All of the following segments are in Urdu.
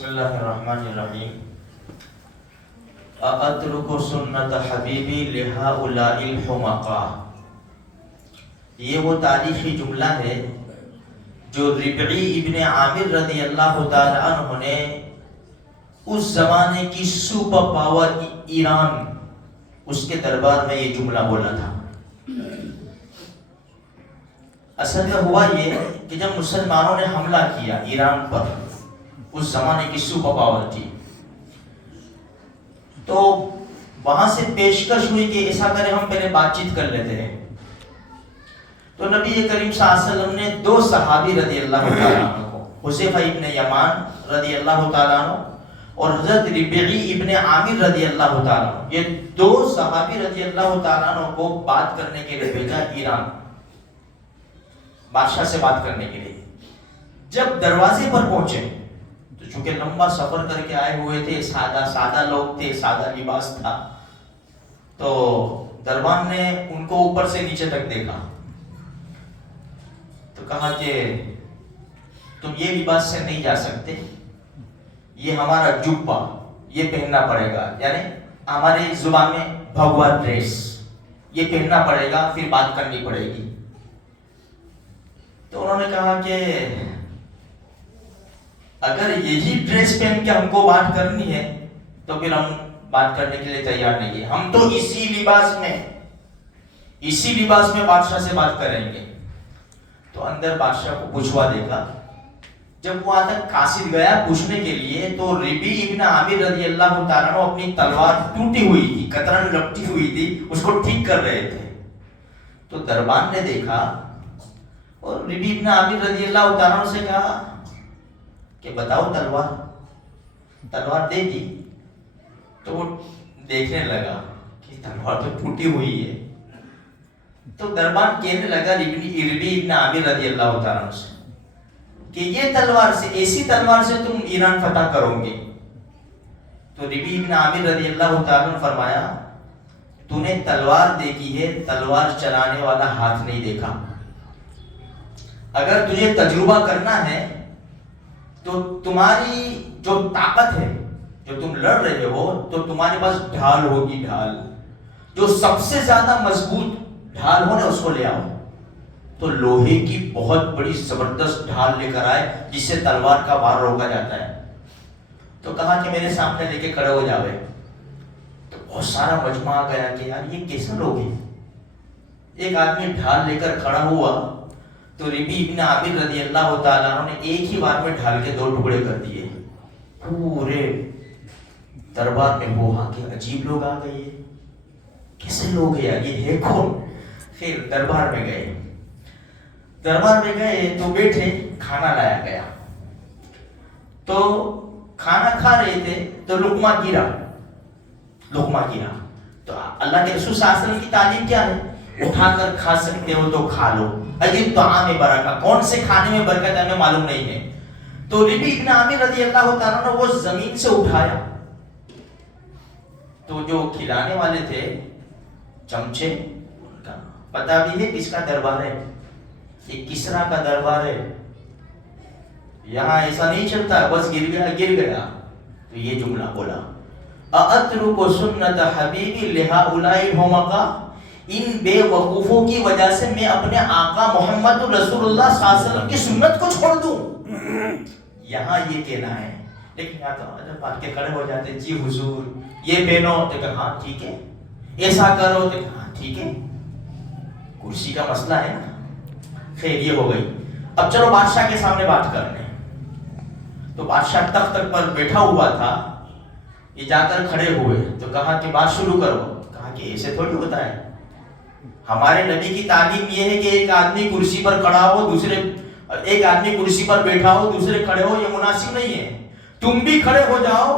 بسم اللہ الرحمن الرحیم اترک سنت حبیبی لہؤلاء الحمقاء. یہ وہ تاریخی جملہ ہے جو ربعی ابن عامر رضی اللہ تعالی عنہ نے اس زمانے کی سپر پاور ایران اس کے دربار میں یہ جملہ بولا تھا. اصل میں ہوا یہ کہ جب مسلمانوں نے حملہ کیا ایران پر، اس زمانے کی سپر پاور تھی، تو وہاں سے پیشکش ہوئی کہ ایسا کرے ہم پہلے بات چیت کر لیتے ہیں. تو نبی کریم صلی اللہ علیہ وسلم نے دو صحابی رضی اللہ تعالیٰ عنہ کو، حذیفہ ابن یمان رضی اللہ تعالیٰ عنہ اور حضرت ربعی ابن عامر رضی اللہ تعالیٰ عنہ، یہ دو صحابی رضی اللہ تعالیٰ عنہ کو بات کرنے کے لیے بھیجا ایران، بادشاہ سے بات کرنے کے لیے. جب دروازے پر پہنچے تو چونکہ لمبا سفر کر کے آئے ہوئے تھے، سادہ لوگ تھے، سادہ لباس تھا، تو دربان نے ان کو اوپر سے نیچے تک دیکھا تو کہا کہ تم یہ لباس سے نہیں جا سکتے، یہ ہمارا جبہ یہ پہننا پڑے گا، یعنی ہماری زبان میں بھگوا ڈریس یہ پہننا پڑے گا، پھر بات کرنی پڑے گی. تو انہوں نے کہا کہ اگر یہی ڈریس پہن کے ہم کو بات کرنی ہے تو پھر ہم بات کرنے کے لیے تیار نہیں ہے، ہم تو اسی لباس میں بادشاہ سے بات کریں گے. تو اندر بادشاہ کو پوچھوا دیکھا. جب وہاں تک قاصد گیا پوچھنے کے لیے تو ربعی ابن عامر رضی اللہ تعالیٰ عنہ اپنی تلوار ٹوٹی ہوئی تھی، کترن لپٹی ہوئی تھی، اس کو ٹھیک کر رہے تھے. تو دربان نے دیکھا اور ربعی ابن عامر رضی اللہ تعالیٰ عنہ سے کہا کہ بتاؤ تلوار دے دی. تو وہ دیکھنے لگا کہ تلوار تو ٹوٹی ہوئی ہے. تو دربان کہنے لگا ربعی ابن عامر رضی اللہ تعالیٰ عنہ سے کہ یہ تلوار سے، ایسی تلوار سے تم ایران فتح کرو گے. تو ربعی ابن عامر رضی اللہ تعالیٰ نے فرمایا تو نے تلوار دیکھی ہے، تلوار چلانے والا ہاتھ نہیں دیکھا. اگر تجھے تجربہ کرنا ہے تو تمہاری جو طاقت ہے، جو تم لڑ رہے ہو، تو تمہارے پاس ڈھال ہوگی، ڈھال جو سب سے زیادہ مضبوط ڈھال ہو نا اس کو لے آؤ. تو لوہے کی بہت بڑی زبردست ڈھال لے کر آئے جس سے تلوار کا وار روکا جاتا ہے. تو کہا کہ میرے سامنے لے کے کھڑے ہو جاوے. تو بہت سارا مجمع آ گیا کہ یار یہ کیسا لوگ ہیں. ایک آدمی ڈھال لے کر کھڑا ہوا تو ربعی ابن عامر رضی اللہ تعالیٰ عنہ نے ایک ہی بار میں ڈھال کے 2 ٹکڑے کر دیے. پورے دربار میں وہ ہاں کہ عجیب لوگ آ گئے، کیسے لوگ ہیں یار، یہ ہے کون. پھر دربار میں گئے تو بیٹھے، کھانا لایا گیا. تو کھانا کھا رہے تھے تو لقمہ گرا. تو اللہ کے رسول صلی اللہ علیہ وسلم کی تعلیم کیا ہے؟ اٹھا کر کھا سکتے ہو تو کھا لو، اجل طعام برکہ، کون سے کھانے میں برکت ہے ہمیں معلوم نہیں ہے. تو ربعی ابن عامر رضی اللہ تعالیٰ نے وہ زمین سے اٹھایا. تو جو کھلانے والے تھے چمچے، ان کا پتہ بھی ہے کس کا دربار ہے، یہ کسرا کا دربار ہے، یہاں ایسا نہیں چلتا بس گر گیا. تو یہ جملہ بولا اَأَتْرُكُ سُنَّةَ حَبِيبِ لِهَؤُلَاءِ الْحُمَقَاءِ. ان بے وقوفوں کی وجہ سے میں اپنے آقا محمد رسول اللہ صلی اللہ علیہ وسلم کی سنت کو چھوڑ دوں. یہاں یہ کہنا ہے. لیکن یہاں تو جب بات کے کھڑے ہو جاتے، جی حضور یہ پہنو، تو کہا ہاں ٹھیک ہے، ایسا کرو، تو کہا ہاں ٹھیک ہے، کرسی کا مسئلہ ہے نا. خیر یہ ہو گئی. اب چلو بادشاہ کے سامنے بات کرنے. تو بادشاہ تخت پر بیٹھا ہوا تھا، یہ جا کر کھڑے ہوئے تو کہا کہ بات شروع کرو. کہا کہ ایسے تھوڑی ہوتا ہے، ہمارے نبی کی تعلیم یہ ہے کہ ایک آدمی کرسی پر کھڑا ہو، ایک آدمی کرسی پر بیٹھا ہو، دوسرے کھڑے ہو، یہ مناسب نہیں ہے. تم بھی کھڑے ہو جاؤ،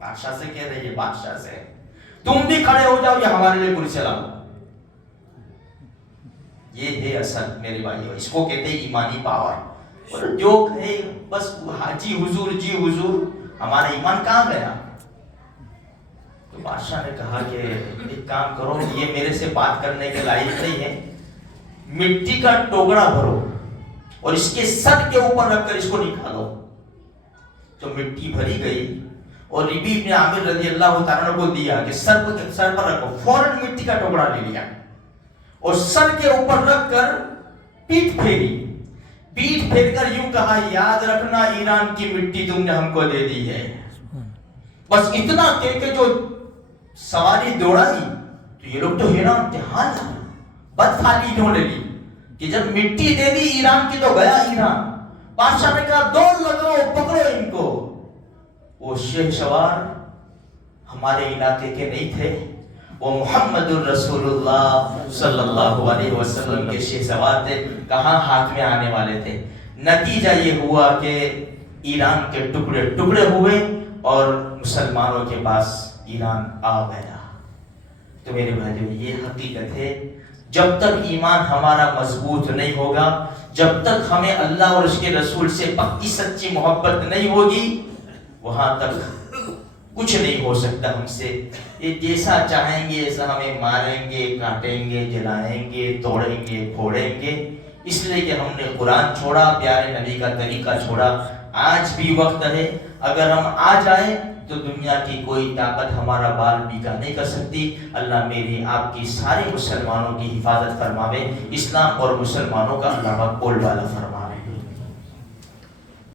بادشاہ سے کہہ رہے ہیں، بادشاہ سے تم بھی کھڑے ہو جاؤ، یہ ہمارے لیے کرسی لاؤ. یہ ہے اصل میرے بھائی، اس کو کہتے ہیں ایمانی پاور. اور جو کہے بس جی حضور، ہمارا ایمان کہاں گیا. تو بادشاہ نے کہا کہ ایک کام کرو، یہ میرے سے بات کرنے کے لائق نہیں ہے، مٹی کا ٹوکرا بھرو اور اس کے سر کے اوپر رکھ کر اس کو نکالو. تو مٹی بھری گئی اور ربیع بن عامر رضی اللہ تعالیٰ کو دیا کہ سر پر رکھو. فوراً مٹی کا ٹکڑا لے لیا اور سر کے اوپر رکھ کر پیٹھ پھیر کر یوں کہا یاد رکھنا ایران کی مٹی تم نے ہم کو دے دی ہے. بس اتنا کہہ کے جو سواری دوڑائی تو یہ لوگ تو حیران تھے. ہاں بد خالی انہوں نے لی کہ جب مٹی دے دی ایران کی تو گیا ایران. بادشاہ نے کہا دوڑ لگاؤ پکڑو ان کو. وہ شہ سوار ہمارے علاقے کے نہیں تھے, وہ محمد الرسول اللہ صلی اللہ علیہ وسلم کے شہ سوار تھے. کہاں ہاتھ میں آنے والے تھے. نتیجہ یہ ہوا کہ ایران کے ٹکڑے ٹکڑے ہوئے اور مسلمانوں کے پاس ایران آ گیا. تو میرے بھائیو یہ حقیقت ہے, جب تک ایمان ہمارا مضبوط نہیں ہوگا, جب تک ہمیں اللہ اور اس کے رسول سے پکی سچی محبت نہیں ہوگی, وہاں تک کچھ نہیں ہو سکتا ہم سے. یہ جیسا چاہیں گے ایسا ہمیں ماریں گے, کاٹیں گے, جلائیں گے, توڑیں گے, پھوڑیں گے, اس لیے کہ ہم نے قرآن چھوڑا, پیارے نبی کا طریقہ چھوڑا. آج بھی وقت ہے, اگر ہم آ جائیں تو دنیا کی کوئی طاقت ہمارا بال بیکا نہیں کر سکتی. اللہ میری آپ کی سارے مسلمانوں کی حفاظت فرماوے, اسلام اور مسلمانوں کا اللہ پاک بول بالا فرمائے.